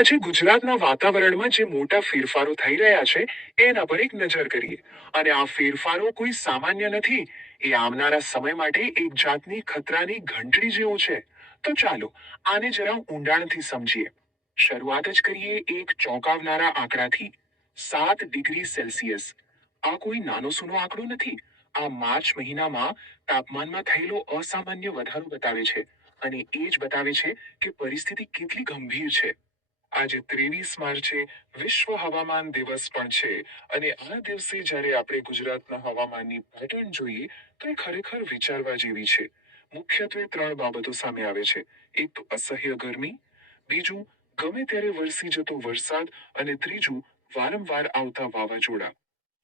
આજે ગુજરાતના વાતાવરણમાં જે મોટા ફેરફારો થઈ રહ્યા છે એના પર એક નજર કરીએ. અને આ ફેરફારો કોઈ સામાન્ય નથી. એ આવનારા સમય માટે એક જાતની ખતરાની ઘંટડી જેવું છે. તો ચાલો આને જરા ઊંડાણથી સમજીએ. શરૂઆત જ કરીએ એક ચોંકાવનારા આંકડાથી. 7 ડિગ્રી સેલ્સિયસ. આ કોઈ નાનો સૂનો આંકડો નથી. આ માર્ચ મહિનામાં તાપમાનમાં થયેલો અસામાન્ય વધારો બતાવે છે. અને એ જ બતાવે છે કે પરિસ્થિતિ કેટલી ગંભીર છે. આજે 23 માર્ચે વિશ્વ હવામાન દિવસ પણ છે. અને આ દિવસે જ્યારે આપણે ગુજરાતના હવામાનની પેટર્ન જોઈએ તો એ ખરેખર વિચારવા જેવી છે. મુખ્યત્વે 3 બાબતો સામે આવે છે. એક તો અસહ્ય ગરમી, બીજું ગમે ત્યારે વરસી જતો વરસાદ, અને ત્રીજું વારંવાર આવતા વાવાઝોડા.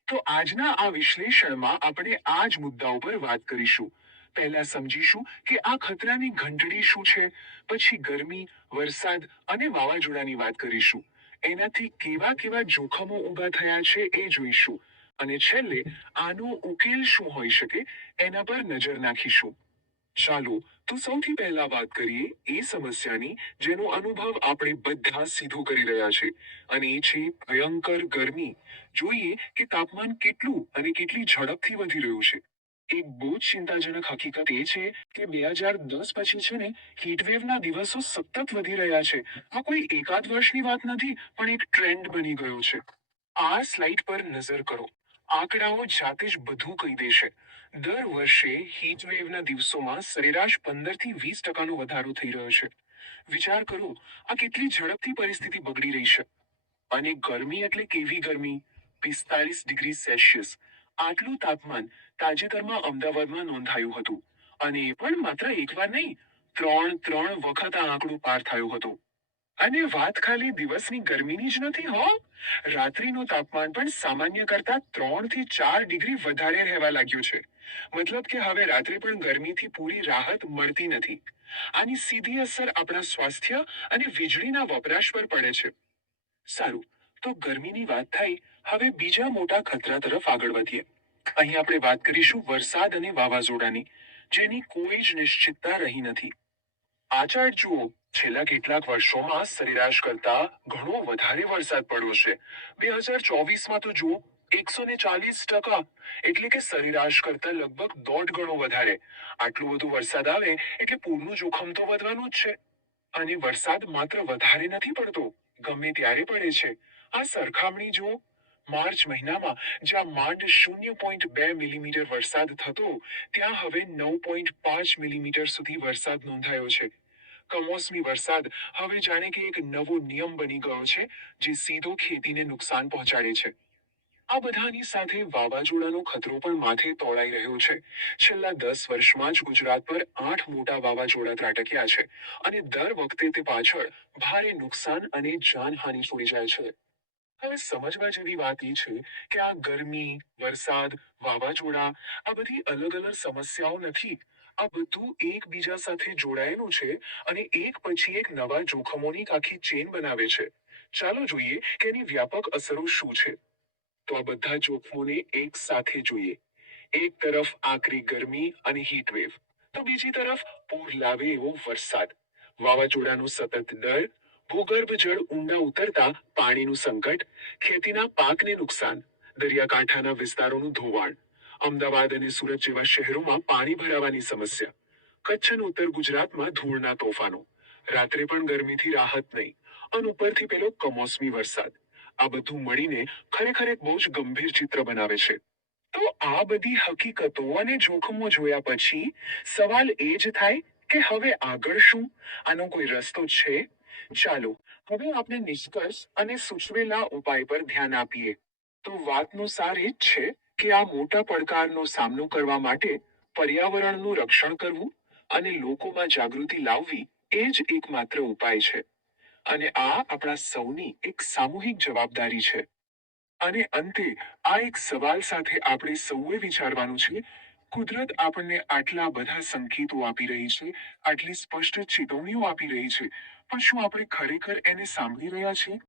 તો આજના આ વિશ્લેષણમાં આપણે આ જ મુદ્દાઓ પર વાત કરીશું. પહેલા સમજીશું કે આ ખતરાની ઘંટડી શું છે, પછી ગરમી, વરસાદ અને વાવાઝોડાની વાત કરીશું. એનાથી કેવા કેવા જોખમો ઊભા થયા છે એ જોઈશું. અને છેલ્લે આનો ઉકેલ શું હોઈ શકે એના પર નજર નાખીશું. ચાલો તો સૌથી પહેલા વાત કરીએ એ સમસ્યાની જેનો અનુભવ આપણે બધા સીધો કરી રહ્યા છે. અને એ છે ભયંકર ગરમી. જોઈએ કે તાપમાન કેટલું અને કેટલી ઝડપથી વધી રહ્યું છે. એક બહુ જ ચિંતાજનક હકીકત એ છે કે 2010 પછી છે ને હીટવેવના દિવસો સતત વધી રહ્યા છે. આ કોઈ એકાદ વર્ષની વાત નથી, પણ એક ટ્રેન્ડ બની ગયો છે. આ સ્લાઇડ પર નજર કરો. આંકડાઓ જાતે જ બધું કહી દેશે. દર વર્ષે હીટવેવના દિવસોમાં સરેરાશ 15 થી 20% વધારો થઈ રહ્યો છે. વિચાર કરો, આ કેટલી ઝડપથી પરિસ્થિતિ બગડી રહી છે. અને ગરમી એટલે કેવી ગરમી? 45 ડિગ્રી સેલ્સિયસ. આટલું તાપમાન તાજેતરમાં અમદાવાદમાં નોંધાયું હતું. અને એ પણ માત્ર એકવાર નહીં, ત્રણ ત્રણ વખત આ આંકડો પાર થયો હતો. અને વાત ખાલી દિવસની ગરમીની જ નથી હો. રાત્રિનું તાપમાન પણ સામાન્ય કરતા 3 થી 4 ડિગ્રી વધારે રહેવા લાગ્યું છે. મતલબ કે હવે રાત્રે પણ ગરમીથી પૂરી રાહત મળતી નથી. આની સીધી અસર આપણા સ્વાસ્થ્ય અને વીજળીના વપરાશ પર પડે છે. સારું, તો ગરમીની વાત થઈ. હવે બીજા મોટા ખતરા તરફ આગળ વધીએ. અહીં આપણે વાત કરીશું વરસાદ અને વાવાઝોડાની, જેની કોઈ જ નિશ્ચિતતા રહી નથી. આ ચાર્ટ જુઓ. છેલ્લા કેટલાક વર્ષોમાં સરેરાશ કરતા ઘણો વધારે વરસાદ પડ્યો છે. 2024માં તો જુઓ, 140%. એટલે કે સરેરાશ કરતા લગભગ દોઢ ગણો વધારે. આટલું બધું વરસાદ આવે એટલે પૂરનું જોખમ તો વધવાનું જ છે. અને વરસાદ માત્ર વધારે નથી પડતો, ગમે ત્યારે પડે છે. આ સરખામણી જુઓ. માર્ચ મહિનામાં જ્યાં માંડ 0.2 મિલીમીટર વરસાદ થતો, ત્યાં હવે 9.5 મિલીમીટર સુધી વરસાદ નોંધાયો છે. કમોસમી વરસાદ હવે જાણે કે એક નવો નિયમ બની ગયો છે, જે સીધો ખેતીને નુકસાન પહોંચાડે છે. આ બધાની સાથે વાવાઝોડાનો ખતરો પણ માથે તોળાઈ રહ્યો છે. છેલ્લા 10 વર્ષમાં જ ગુજરાત પર 8 મોટા વાવાઝોડા ત્રાટક્યા છે. અને દર વખતે તે પાછળ ભારે નુકસાન અને જાનહાનિ છોડી જાય છે. હવે સમજવા જેવી વાત એ છે કે આ ગરમી, વરસાદ, વાવાઝોડા, આ બધી અલગ અલગ સમસ્યાઓ નથી. આ બધું એકબીજા સાથે જોડાયેલું છે. અને એક પછી એક નવા જોખમોની એક આખી ચેન બનાવે છે. ચાલો જોઈએ કે એની વ્યાપક અસરો શું છે. તો આ બધા જોખમોને એક સાથે જોઈએ. એક તરફ આકરી ગરમી અને હીટવેવ, તો બીજી તરફ પૂર લાવે એવો વરસાદ, વાવાઝોડાનો સતત ડર, ભૂગર્ભ જળ ઊંડા ઉતરતા પાણીનું સંકટ, ખેતીના પાકને નુકસાન, દરિયાકાંઠાના વિસ્તારોનું ધોવાણ, અમદાવાદ અને સુરત જેવા શહેરોમાં પાણી ભરાવાની સમસ્યા, કચ્છ અને ઉત્તર ગુજરાતમાં ધૂળના તોફાનો, રાત્રે પણ ગરમીથી રાહત નહીં, અને ઉપરથી પેલો કમોસમી વરસાદ. આ બધું મળીને ખરેખર એક બહુ જ ગંભીર ચિત્ર બનાવે છે. તો આ બધી હકીકતો અને જોખમો જોયા પછી સવાલ એ જ થાય કે હવે આગળ શું? આનો કોઈ રસ્તો છે? ચાલો હવે આપણે નિષ્કર્ષ અને સૂચવેલા ઉપાય પર ધ્યાન આપીએ. તો વાતનો સાર એ જ છે કે આ મોટા પડકારનો સામનો કરવા માટે પર્યાવરણનું રક્ષણ કરવું અને લોકોમાં જાગૃતિ લાવવી એ જ એકમાત્ર ઉપાય છે. અને આ આપણા સૌની એક સામૂહિક જવાબદારી છે. અને અંતે આ એક સવાલ સાથે આપણે સૌએ વિચારવાનું છે. કુદરત આપણને આટલા બધા સંકેતો આપી રહી છે, આટલી સ્પષ્ટ ચેતવણીઓ આપી રહી છે, પણ શું આપણે ખરેખર એને સાંભળી રહ્યા છીએ?